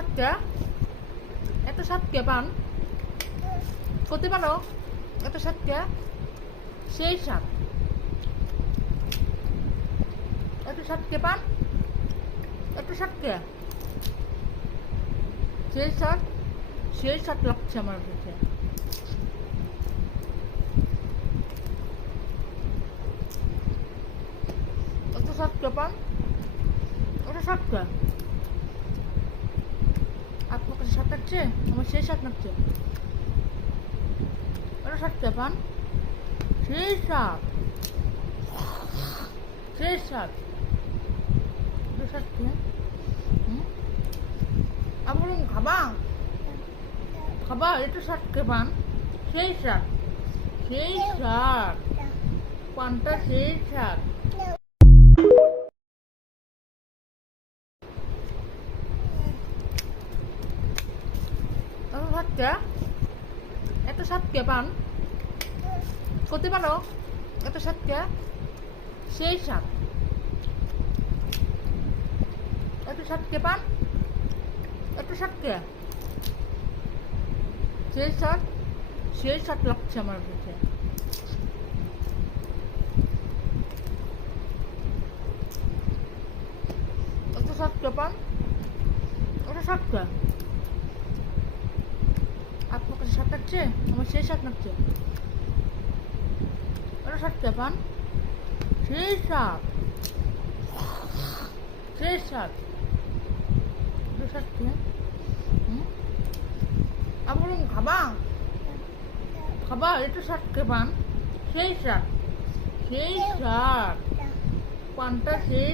সাতটা এত সাতটা পান করতে পারো? এত সাতটা সেই সাত এত সাতটা পান এত সাতটা সেই সাত লাগছে আমার কাছে। এত সাতটা পান এত সাতটা আপনার কাছে সাত লাগছে, আমার সেই সাত লাগছে। এত সাতটা পান সেই সাত সেই সাত এত সাতটা আমি বলুন খাবা খাবা একটু সাতটা পান সেই সাত পানটা সেই সাত। এত সাতটা এত সাতটা পান করতে পারো? এত সাতটা সেই সাত এত সাতটা পান এত সাতটা সেই সাত লাগছে আমার কাছে। এত সাতটা পান এত সাতটা আপনার কাছে সাত লাগছে, আমার সেই সাত লাগছে। এত সাতটা পান সেই সাত এত সাতটা আমি বলুন খাবা খাবা একটু সাতটা পান সেই সাত পানটা সেই